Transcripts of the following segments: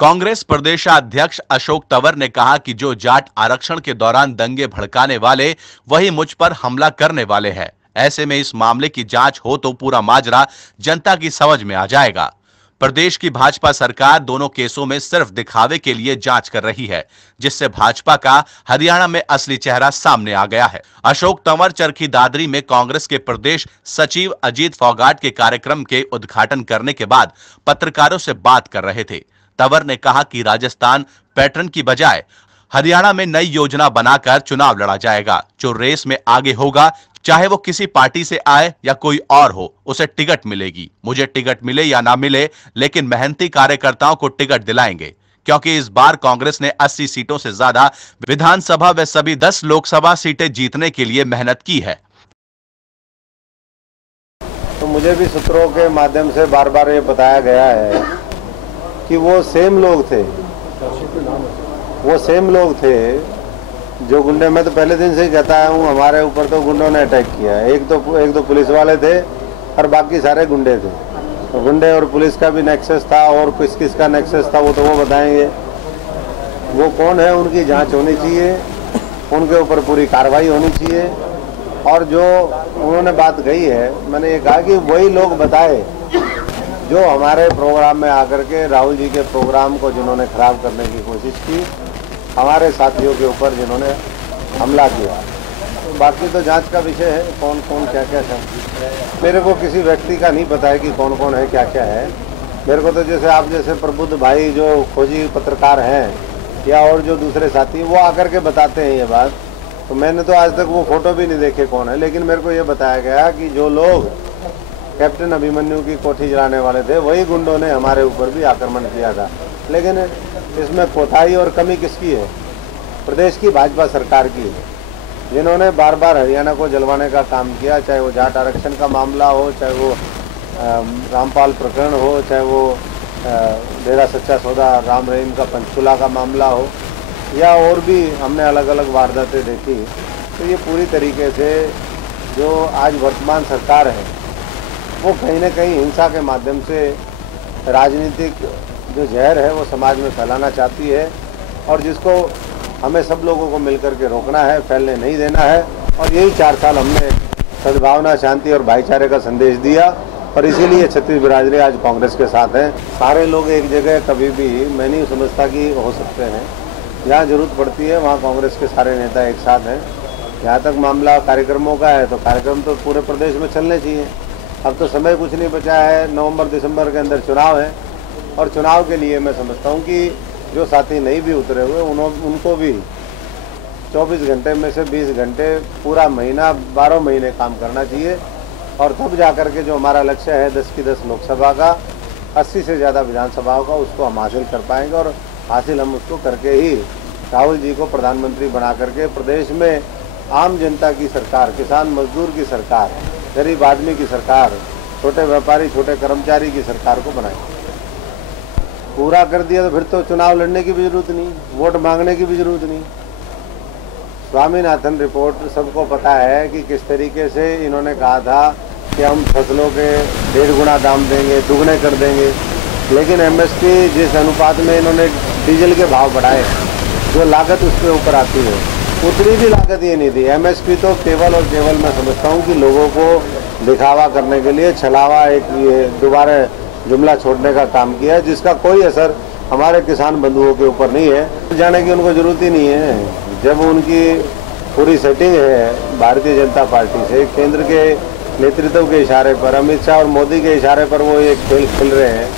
कांग्रेस प्रदेशाध्यक्ष अशोक तंवर ने कहा कि जो जाट आरक्षण के दौरान दंगे भड़काने वाले वही मुझ पर हमला करने वाले हैं। ऐसे में इस मामले की जांच हो तो पूरा माजरा जनता की समझ में आ जाएगा। प्रदेश की भाजपा सरकार दोनों केसों में सिर्फ दिखावे के लिए जांच कर रही है, जिससे भाजपा का हरियाणा में असली चेहरा सामने आ गया है। अशोक तंवर चरखी दादरी में कांग्रेस के प्रदेश सचिव अजीत फोगाट के कार्यक्रम के उद्घाटन करने के बाद पत्रकारों से बात कर रहे थे। तंवर ने कहा कि राजस्थान पैटर्न की बजाय हरियाणा में नई योजना बनाकर चुनाव लड़ा जाएगा। जो रेस में आगे होगा, चाहे वो किसी पार्टी से आए या कोई और हो, उसे टिकट मिलेगी। मुझे टिकट मिले या ना मिले, लेकिन मेहनती कार्यकर्ताओं को टिकट दिलाएंगे, क्योंकि इस बार कांग्रेस ने 80 सीटों से ज्यादा विधानसभा व सभी 10 लोकसभा सीटें जीतने के लिए मेहनत की है। तो मुझे भी सूत्रों के माध्यम से बार बार ये बताया गया है कि वो सेम लोग थे जो गुंडे। मैं तो पहले दिन से ही कहता हूँ, हमारे ऊपर तो गुंडों ने अटैक किया। एक तो पुलिस वाले थे और बाकी सारे गुंडे थे। तो गुंडे और पुलिस का भी नेक्सस था, और किस किस का नेक्सस था वो तो वो बताएंगे। वो कौन है, उनकी जांच होनी चाहिए, उनके ऊपर पूरी कार्रवाई होनी चाहिए। और जो उन्होंने बात कही है, मैंने ये कहा कि वही लोग बताए जो हमारे प्रोग्राम में आकर के राहुल जी के प्रोग्राम को जिन्होंने खराब करने की कोशिश की, हमारे साथियों के ऊपर जिन्होंने हमला किया। तो बाकी तो जांच का विषय है, कौन कौन क्या क्या है। मेरे को किसी व्यक्ति का नहीं पता है कि कौन कौन है, क्या क्या है। मेरे को तो जैसे आप जैसे प्रबुद्ध भाई जो खोजी पत्रकार हैं, या और जो दूसरे साथी, वो आकर के बताते हैं ये बात। तो मैंने तो आज तक वो फोटो भी नहीं देखे कौन है, लेकिन मेरे को ये बताया गया कि जो लोग कैप्टन अभिमन्यु की कोठी जलाने वाले थे, वही गुंडों ने हमारे ऊपर भी आक्रमण किया था। लेकिन इसमें कोताही और कमी किसकी है? प्रदेश की भाजपा सरकार की है, जिन्होंने बार बार हरियाणा को जलवाने का काम किया। चाहे वो जाट आरक्षण का मामला हो, चाहे वो रामपाल प्रकरण हो, चाहे वो डेरा सच्चा सौदा राम रहीम का पंचकुला का मामला हो, या और भी हमने अलग अलग वारदातें देखी। तो ये पूरी तरीके से जो आज वर्तमान सरकार है, वो कहीं ना कहीं हिंसा के माध्यम से राजनीतिक जो जहर है वो समाज में फैलाना चाहती है, और जिसको हमें सब लोगों को मिलकर के रोकना है, फैलने नहीं देना है। और यही 4 साल हमने सद्भावना, शांति और भाईचारे का संदेश दिया, और इसीलिए छत्तीस बिरादरी आज कांग्रेस के साथ हैं। सारे लोग एक जगह कभी भी मैं नहीं समझता कि हो सकते हैं। जहाँ जरूरत पड़ती है वहाँ कांग्रेस के सारे नेता एक साथ हैं। जहाँ तक मामला कार्यक्रमों का है, तो कार्यक्रम तो पूरे प्रदेश में चलने चाहिए। अब तो समय कुछ नहीं बचा है, नवंबर दिसंबर के अंदर चुनाव है, और चुनाव के लिए मैं समझता हूँ कि जो साथी नहीं भी उतरे हुए उनको भी 24 घंटे में से 20 घंटे पूरा महीना 12 महीने काम करना चाहिए। और तब जाकर के जो हमारा लक्ष्य है 10 की 10 लोकसभा का, 80 से ज़्यादा विधानसभाओं का, उसको हम हासिल कर पाएंगे। और हासिल हम उसको करके ही राहुल जी को प्रधानमंत्री बना करके प्रदेश में आम जनता की सरकार, किसान मजदूर की सरकार, गरीब आदमी की सरकार, छोटे व्यापारी, छोटे कर्मचारी की सरकार को बनाएंगे। पूरा कर दिया तो फिर तो चुनाव लड़ने की भी जरूरत नहीं, वोट मांगने की भी जरूरत नहीं। स्वामीनाथन रिपोर्ट सबको पता है कि किस तरीके से इन्होंने कहा था कि हम फसलों के 1.5 गुना दाम देंगे, दुगने कर देंगे। लेकिन एमएसपी जिस अनुपात में इन्होंने डीजल के भाव बढ़ाए, जो लागत उसके ऊपर आती है, उतनी भी लागत ये नहीं थी। एमएसपी तो केवल और केवल मैं समझता हूँ कि लोगों को दिखावा करने के लिए, छलावा, एक ये दोबारा जुमला छोड़ने का काम किया है, जिसका कोई असर हमारे किसान बंधुओं के ऊपर नहीं है। जाने की उनको जरूरत ही नहीं है। जब उनकी पूरी सेटिंग है भारतीय जनता पार्टी से, केंद्र के नेतृत्व के इशारे पर, अमित शाह और मोदी के इशारे पर वो एक खेल खेल रहे हैं,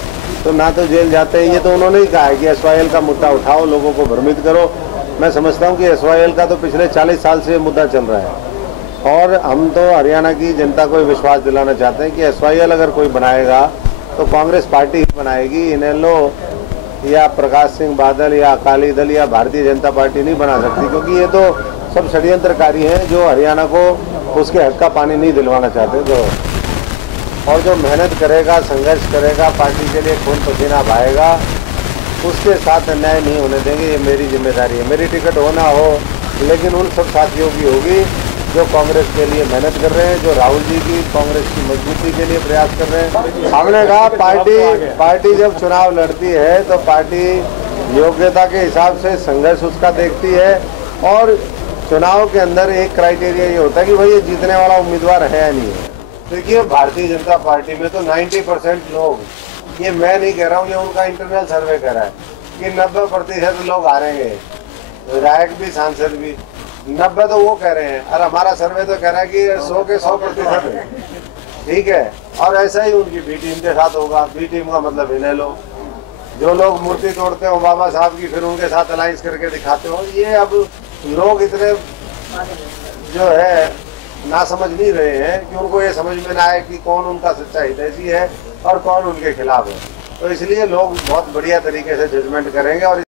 तो ना तो जेल जाते हैं। ये तो उन्होंने ही कहा है कि एसवाईएल का मुद्दा उठाओ, लोगों को भ्रमित करो। मैं समझता हूँ कि एसवाईएल का तो पिछले 40 साल से मुद्दा चल रहा है, और हम तो हरियाणा की जनता को विश्वास दिलाना चाहते हैं कि एसवाईएल अगर कोई बनाएगा तो कांग्रेस पार्टी ही बनाएगी। इनेलो या प्रकाश सिंह बादल या अकाली दल या भारतीय जनता पार्टी नहीं बना सकती, क्योंकि ये तो सब षड्यंत्रकारी हैं जो हरियाणा को उसके हक का पानी नहीं दिलवाना चाहते। तो और जो मेहनत करेगा, संघर्ष करेगा, पार्टी के लिए खून पसीना बहाएगा, उसके साथ अन्याय नहीं होने देंगे। ये मेरी जिम्मेदारी है। मेरी टिकट हो ना हो, लेकिन उन सब साथियों की होगी जो कांग्रेस के लिए मेहनत कर रहे हैं, जो राहुल जी की कांग्रेस की मजबूती के लिए प्रयास कर रहे हैं। हमने कहा पार्टी जब चुनाव लड़ती है तो पार्टी योग्यता के हिसाब से संघर्ष उसका देखती है, और चुनाव के अंदर एक क्राइटेरिया ये होता है कि भाई ये जीतने वाला उम्मीदवार है या नहीं है। देखिए, भारतीय जनता पार्टी में तो 90% लोग, ये मैं नहीं कह रहा हूँ, ये उनका इंटरनल सर्वे कह रहा है कि 90% लोग हारेंगे, विधायक भी सांसद भी। 90 तो वो कह रहे हैं, और हमारा सर्वे तो कह रहा है कि 100 के 100% है। ठीक है, और ऐसा ही उनकी बी टीम के साथ होगा। बी टीम का मतलब इन्हें लोग, जो लोग मूर्ति तोड़ते हो बाबा साहब की, फिर उनके साथ अलायंस करके दिखाते हो। ये अब लोग इतने जो है ना समझ नहीं रहे हैं कि उनको ये समझ में ना आए कि कौन उनका सच्चा हितैषी है और कौन उनके खिलाफ है। तो इसलिए लोग बहुत बढ़िया तरीके से जजमेंट करेंगे और